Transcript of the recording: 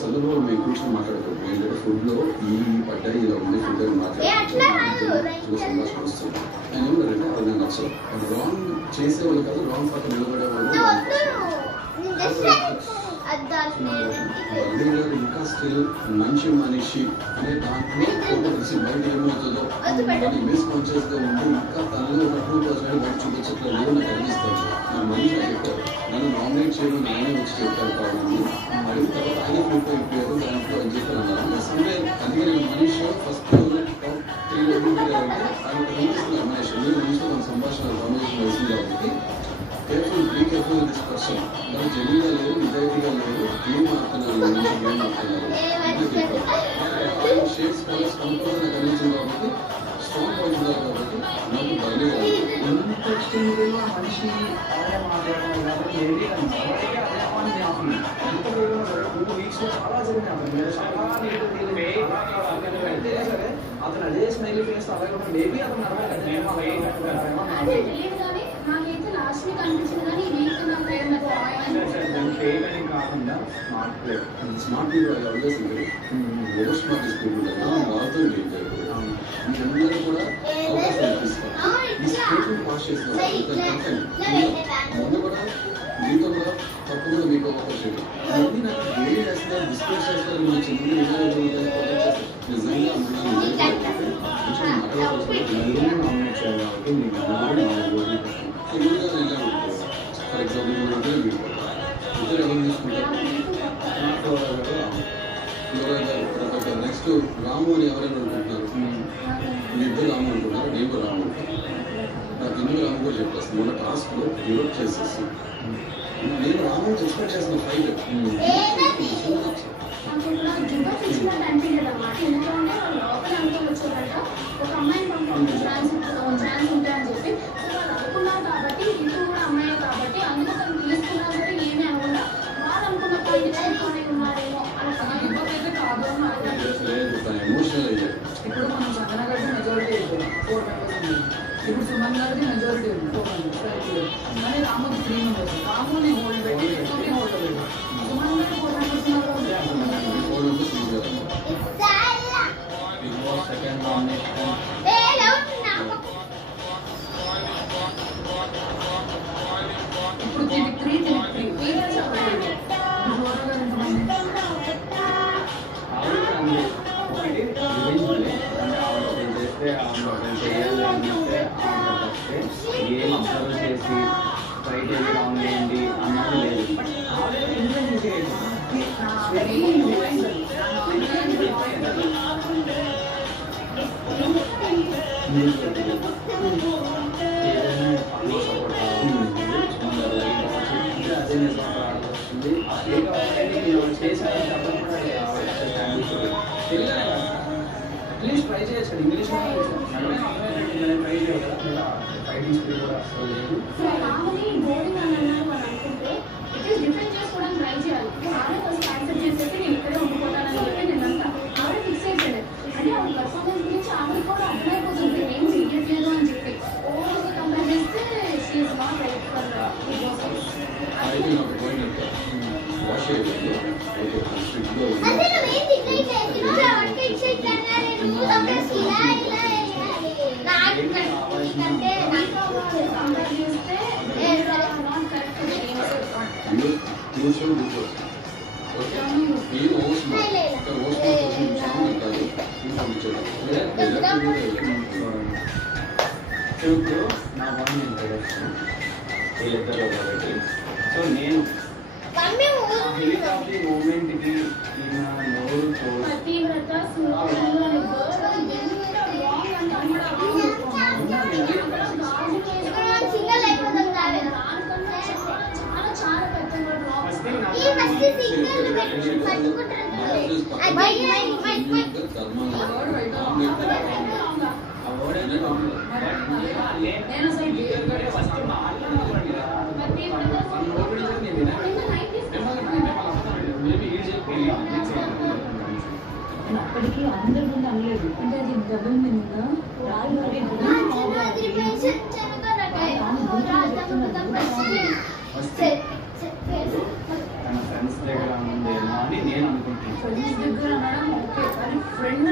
సందర్భంలో మేము కూర్చొని మాట్లాడుతాం ఏంటంటే ఫుడ్లో ఈ పడ్డాయి ఇలా ఉంది ఫుడ్ అని మాట్లాడుతూ సంభాషణ వస్తుంది ఆయన ఏమన్నారంటే అది నాకు నచ్చదు రాంగ్ చేసేవాళ్ళు కాదు రాంగ్ పక్కన నిలబడేవాళ్ళు ఇంకా స్టిల్ మంచి మనిషి అనే దాంట్లో తెలిసి బయట ఏమవుతుందో అది మిస్కాన్షియస్ గా ఉంటూ ఇంకా తనలో ఒక 2% బయట చూపించట్లేదు లేదు నాకు అనిపిస్తుంది నా మనిషి చెప్పారు నన్ను నామినేట్ చేయడం ఆయనే వచ్చి చెప్తారు కాబట్టి అడిగిన తర్వాత ఆయన ఫోటో ఇప్పారు దాంట్లో అని చెప్పారు అన్నారు సండే అందుకే నేను మనిషి ఫస్ట్ టాప్ 3 అంటే ఆయన కనిపిస్తున్నారు మనిషి మీరు మనిషితో మన సంభాషణ కాంబినేషన్ వేసింది కాబట్టి careful be careful with this person మరి జెన్యున్గా లేరు నిజాయితీగా లేరు ఏం మారుతున్నారు మనిషి ఏం మారుతున్నారు షేప్స్ కలర్స్ కంపల్సరీ నాకు అనిపించింది కాబట్టి స్ట్రాంగ్ పాయింట్ ఉన్నారు కాబట్టి నాకు బాగా ఇంట్రెస్టింగ్గా మనిషి మాట్లాడడం కాబట్టి చాలా జరిగినాయి సరే అతను అదే స్మైల్ ఫేస్ అలాగే మేబీ అతను నాకైతే లాస్ట్ వీక్ అనిపించింది కానీ ఈ వీక్ నాకు కాకుండా smart play smart people always over smart people వాళ్ళతో అందరూ కూడా అవకాశం ఇప్పిస్తారు ఈ స్టేట్మెంట్ పాస్ చేస్తారు మొన్న కూడా మీతో కూడా తప్పకుండా మీకు అవకాశం మళ్ళీ నాకు వేరే చేస్తారు డిస్కస్ చేస్తారు మన చిన్న నిజంగా నామినేట్ చేయాలి కాబట్టి మీకు ఫర్ ఎగ్జాంపుల్ మన ఇద్దరు ఎవరు తీసుకుంటారు నెక్స్ట్ రాము అని ఎవరైనా అనుకుంటున్నారు మీ ఇద్దరు రాము అనుకుంటున్నారు నేను కూడా రాము నాకు ఎందుకు రాము కూడా చెప్పేస్తాను మొన్న టాస్క్లో రివర్క్ చేసేసి నేను రాము ఎక్స్పెక్ట్ చేసిన ఫైట్ ఒక అమ్మాయిని పంపించారు ఛాన్స్ ఉంటాయని చెప్పి అనుకున్నారు కాబట్టి ఇంట్లో కూడా అమ్మాయి కాబట్టి అందులో తను తీసుకున్నారు కూడా ఏమీ అనకుండా వాళ్ళు అనుకున్న పాయింట్ చేసుకొని ఉన్నారేమో అలా ఇబ్బంది అయితే కాదు ఇప్పుడు మనం చందనగడ్డ మెజారిటీ అయిపోయింది 4 మెంబర్స్ ఉంది ఇప్పుడు సుమన్ గారిది మెజారిటీ ఉంది 4 మెంబర్స్ కానీ రాముకి 3 మెంబర్స్ రాముని హోల్డ్ పెట్టి ఎక్కువని హోల్డ్ పెట్టి సుమన్ గారి 4 మెంబర్స్ సెకండ్ నామినేషన్ ఇప్పుడు దీనికి 3 ఏం అబ్జర్వ్ చేసి బయట రాంగ్ చేయండి అన్నది లేదు అట్లీస్ట్ ట్రై చేయొచ్చు ఇంగ్లీష్ ట్రై చేయాలి ఫైటింగ్ స్పీడ్ కూడా అసలు లేదు డిఫెండ్ చేసుకోవడానికి ట్రై చేయాలి ఆవిడ ఫస్ట్ యాక్సెప్ట్ చేసేసి నేను ఇక్కడే ఉండిపోతానని చెప్పి నేనంతా ఆవిడ ఫిక్స్ అయిపోయాను అంటే ఆవిడ పర్ఫార్మెన్స్ గురించి ఆవిడ కూడా అర్థమైపోతుంది ఏం చేయట్లేదు అని చెప్పి ఓవర్గా కంపేర్ చేస్తే షీఈస్ నాట్ రైట్ ఫర్ నా వన్ ఇంట్రడక్షన్ వీళ్ళిద్దరు కాబట్టి సో నేను హీట్ ఆఫ్ ది మూమెంట్కి ఈయన నోరు అప్పటికి అందరి ముందు అనలేదు అంటే అది డబుల్ మీద రాళ్ళు అని నేను అనుకుంటున్నాను. ఫ్రెండ్స్ దగ్గర అనడం ఓకే, కానీ ఫ్రెండ్